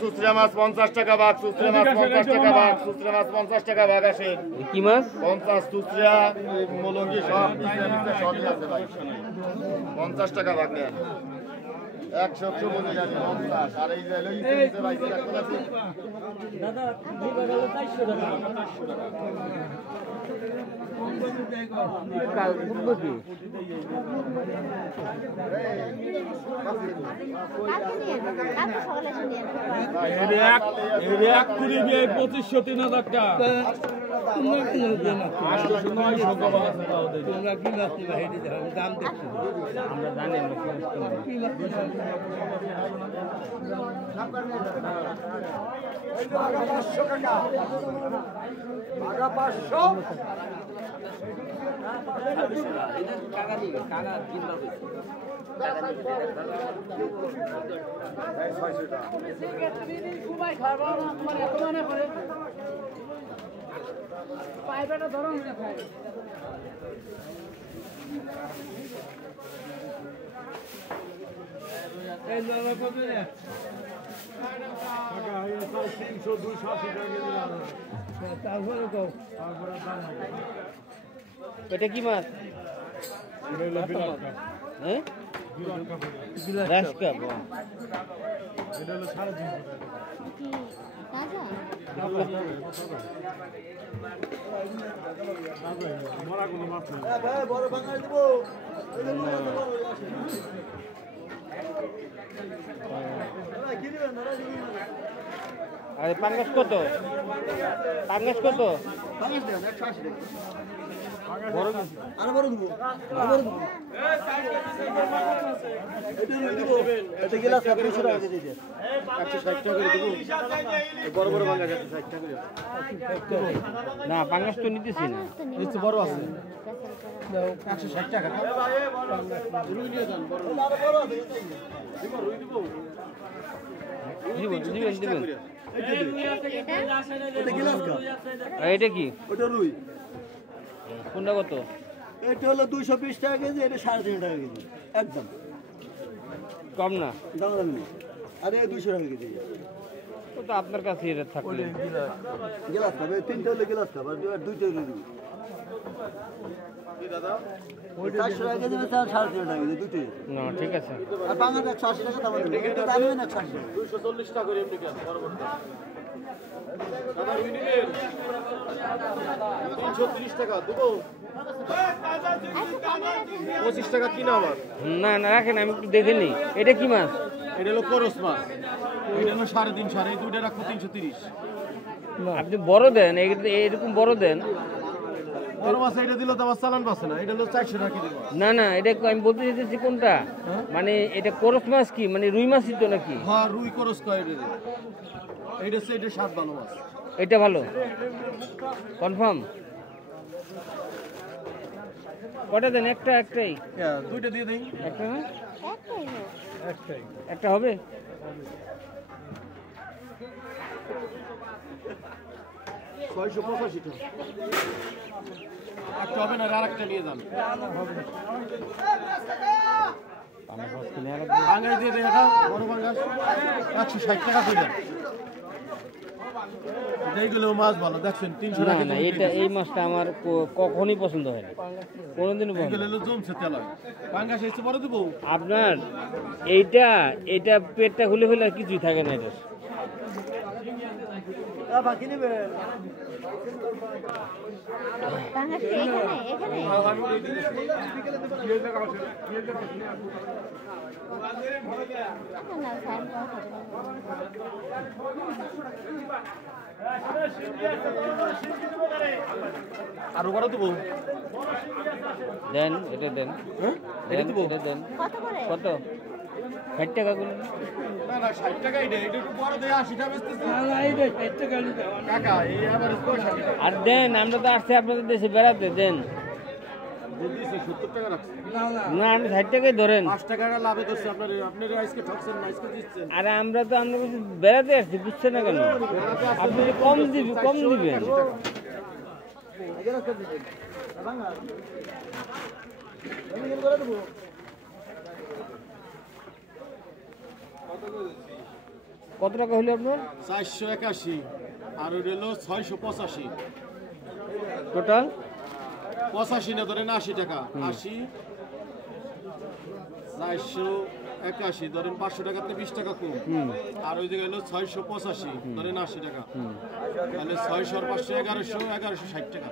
চুচরা মাছ 50 টাকা ভাগ, চুচরা মাছ 50 টাকা ভাগ, চুচরা মাছ 50 টাকা ভাগ আসে। কি মাছ? 50 চুচরা মলঙ্গি সব সবই আছে ভাই। 50 টাকা ভাগ নেন। 100 বলে যাবে 50 আর এই যে ভাই দাদা দিবা গেল 400 টাকা। কাল উঠবো কি? এক কুড়ি 2500 3000 টাকা। তোমরা কি নাচতে ভাই দাম দেখছো আমরা জানি না। পাইপটা ধরো এই দাদা কত রে? টাকা হয়ে 300 280 টাকা তারপরে তো তারপরে এটা কি মাছ? হ্যাঁ গ্লাস কাপ। এটা হলো 350 মরা কোনো মাছ নেই। বড় বাঙালি দেব। আরে পাঙ্গাস কত? পাঙ্গাস কত? পাঙ্গাস দেন 180 টাকা। বড় আরো বড় দেব। আরো বড় দেব। এটা গিলাস 200 টাকা দিয়ে দিতে। 160 টাকা করে দেব। বড় বড় পাঙ্গাস 160 টাকা করে। না পাঙ্গাস তো নিতেছি না। নিচে বড় আছে। 160 টাকা। রুই নিয়ে যান বড়। আরো বড় আছে এটাই। দিব রুই দিব। দিবেন। এটা গিলাস কা। আর এটা কি? ওটা রুই। কোনটা কত? এটা হলো 220 টাকা কেজি, এটা 3.5 টাকা কেজি। একদম কম না? দাম নেই। আরে 200 টাকা কেজি। তো তো আপনার কাছে এটা থাকলে গিলাস খাবে, তিনটা হলে গিলাস খাবে, আর দুইটা হলে দিবি। দাদা 400 টাকা কেজি, 3.5 টাকা কেজি, দুইটাই। না ঠিক আছে। আর বাঙালি 180 টাকা দাম দেবে। এটা দাম নেই 180 টাকা। 240 টাকা করে এমনি কেন বরাবর দাম। দাদা রুই নিবেন 330 টাকা দেবো। 25 টাকা কিনা আমার। না না রাখেন, আমি একটু দেখে নিই। এটা কি মাছ? এটা হলো করস মাছ। এটা হলো 350, এই দুইটা রাখো 330। আপনি বড় দেন, এরকম বড় দেন। বড় মাছ এটা দিলে তো আমার চালান পাচ্ছে না। এটা হলো 400 টাকা কেজি। না না, এটা আমি বলতে চাইতেছি কোনটা, মানে এটা করস মাছ কি, মানে রুই মাছই তো নাকি? হ্যাঁ রুই করস কয় এটা। এইটা হচ্ছে এটা স্বাদ ভালো মাছ। এটা ভালো কনফার্ম? কটা দেন? একটাই দুইটা দিয়ে দেই। একটা না? একটাই একটা হবে? 685 টাকা। একটা হবে না, আর একটা নিয়ে যান। পাঙ্গাস দিয়ে দেয় এটা, বড় পাঙ্গাস 160 টাকা করে। এইগুলো মাছ ভালো দেখছেন 300 না টাকা। না, এই মাছটা আমার কখনই পছন্দ হয় না, কোনোদিনও পছন্দ এগুলো হলো জমছে তেল। পাঙ্গাস এসে বড় দেবো। আপনার এইটা পেটটা খুলে ফেলে আর কিছুই থাকে না। এটা বাকি নেবে। আরো বড় দেবো। দেন, এটা দেন। এটা দেবো। দেন কত? 60 টাকা করে। না না 60 টাকাই দেয়। এটা একটু বড় দেয় 80 টাকা বেচতেছে। না এইটা 60 টাকা নিতে হবে। কাকা এই আবার 65 টাকা। আর দেন, আমরা তো আসছি আপনাদের দেশে বেড়াতে, দেন। দিয়েছি 70 টাকা রাখছি। না না না আমি 60 টাকাই ধরেন। 5 টাকা লাভে ধরছে আপনার। আপনারা আজকে ঠকছেন না, আজকে দিচ্ছেন। আরে আমরা তো আপনার কাছে বেড়াতে আসছি, বুঝছেন না কেন? আপনি যে কম দিবেন। কত টাকা হলো আপনার 481 আর ওই হলো 685 টোটাল 85 না ধরেন 80 টাকা 80 481 ধরেন 500 টাকাতে 20 টাকা কম আর ওই জায়গায় হলো 685 ধরেন 80 টাকা তাহলে 600 আর 500 1160 টাকা